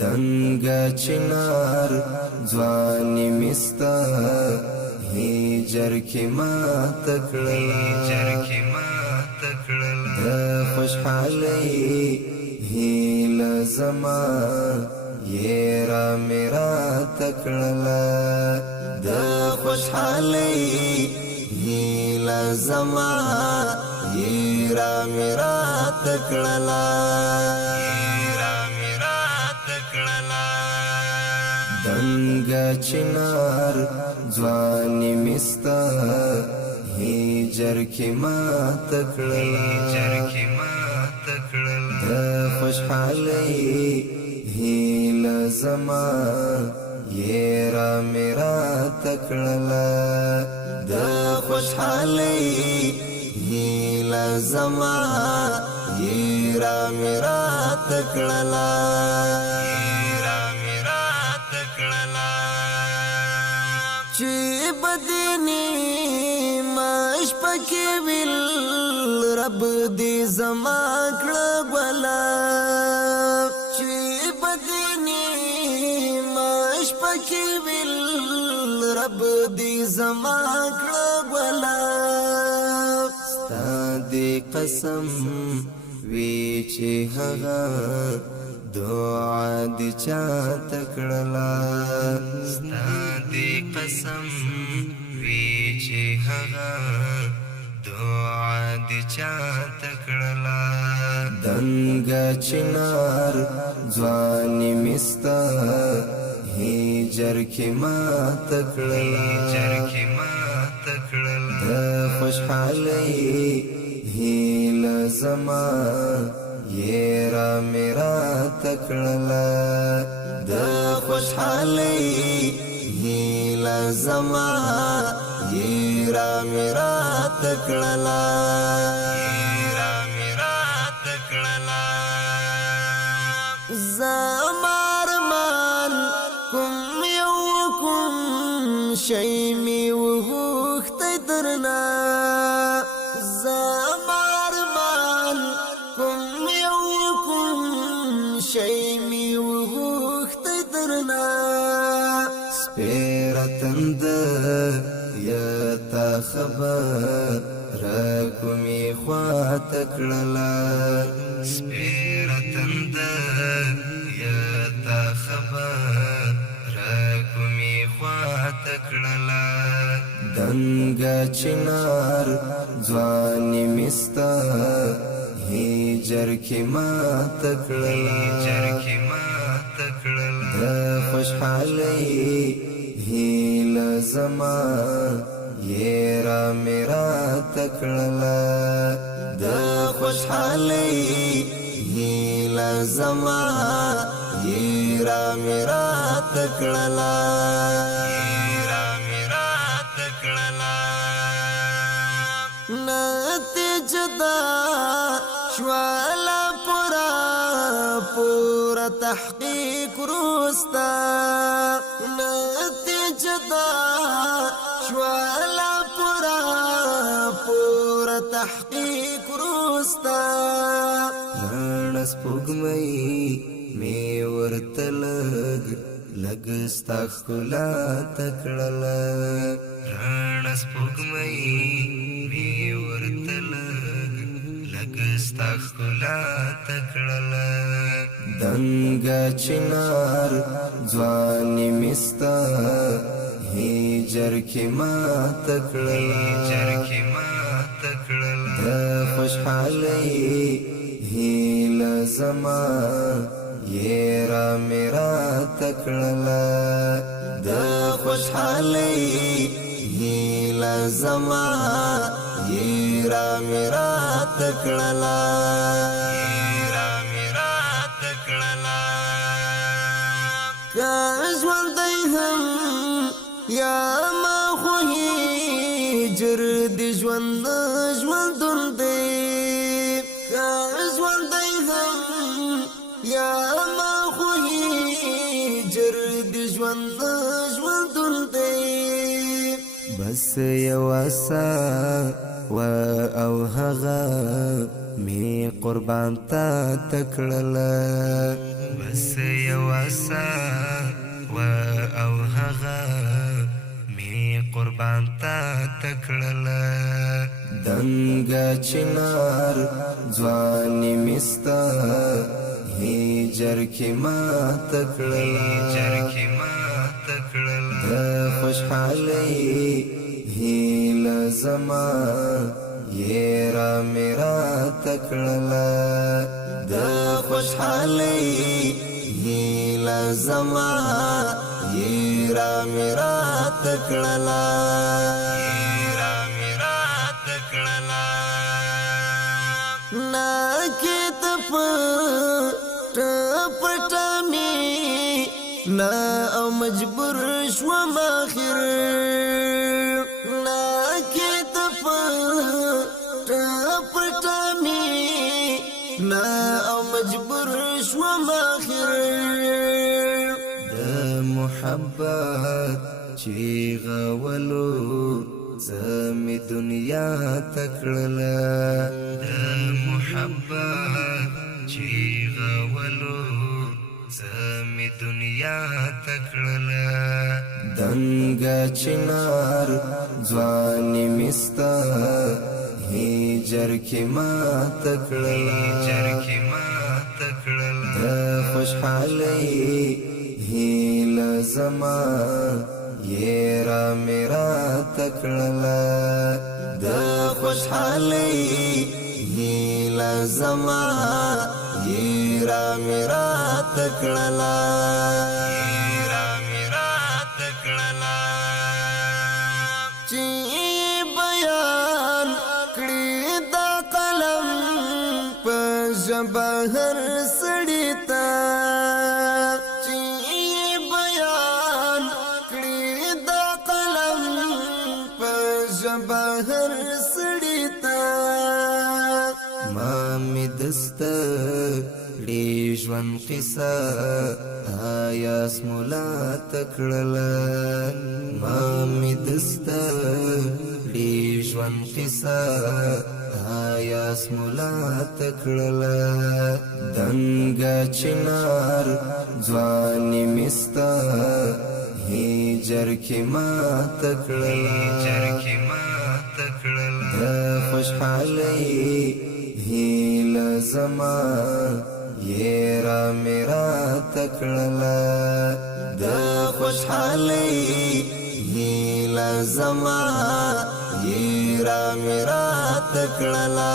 دنګا چنار ځواني مستا هجر کې ما تکړه د خوشحالي هیله زما یرا میرا تکړه د خوشحالي هیله زما یرا میرا تکړه دنګا چنار ځواني مستا هجر کې ما تکړه د خوشحالي هیله زما یرا میرا تکړه د خوشحالي هیله زما یرا میرا تکړه چی بدنی مش پکی ویل رب دی زما کړه بلا چی بدنی مش پکی ویل رب دی زما کړه بلا ستا دی قسم وی چې هغه دعا دی چا تکړه ستا دی قسم وی چې هغه دعا دی چا تکړه دنګا چنار ځواني مستا هجر کې ما تکړه د خوشحالي هیله زما یرا میرا تکړه د خوشحالي هیله زما یرا میرا تکړه زمار مان کوم یو کوم شي می وغوخت درنا زمار مان کوم یو کوم شي می وغوخت درنا سپیرتند یا تا خبر کومي خوا تکړه سپیرتند یا تا خبر کومي خوا تکړه دنګا چنار ځواني مستا هجر کې ما تکړه د خوشحالي هیله زما یرا میرا تکړه د خوشحالي هیله زما یرا میرا تکړه نتیجه دا شوالا پورا تحقیق روستا نتیجه دا شوالا پورا تحقیق روستا رانس پوگمئی می ورتلگ لگستا خلا تکڑلا رانس پوگمئی می ورتلگ لگستا خلا تکڑلا دنگا چنار ځواني مستا هجر کې ما تکړه د خوشحالي هیله زما یرا میرا تکړه د خوشحالي هیله زما یرا میرا تکړه ژوندی هم یا ما خو هجر دی ژوندون دی ژوندی هم یا ما خو هجر دی ژوندون دی بس یو اسا و او هغه می قربان تا تکړلا بس یو اسا و او هغه می قربان تا تکړلا دنګا چنار ځواني مستا هجر کې ما تکړلا د خوشحالي هیله زما یرا میرا تکړلا د خوشحالي هیله زما یرا میرا تکړلا نا کې تپ پټامي نا او مجبور شو ماخر نا کې تپ پټامي نا او مجبور شو ماخر د محبت چې غولو زمي دنیا تکړلا د محبت چې غولو زمي دنیا تکړلا دنګا چنار ځواني مستا هجر کې ما تکړلا د خوشحالي هیله زما یرا میرا تکړلا د خوشحالي هیله زما یرا میرا تکړلا چې بیان کړی دا قلم په ژبه هر سړی ته چې بیان کړی دا قلم په ژبه هر سړی ته ما می دسته ډی ژوند قصه آیا اسمولا تکړلا ما می دسته ډی ژوند قصه آیا اسمولا تکړلا دنګا چنار ځواني مستا هجر کې ما تکړلا د خوشحالي هیله زما یرا میرا تکړلا د خوشحالي هیله زما یرا میرا تکړلا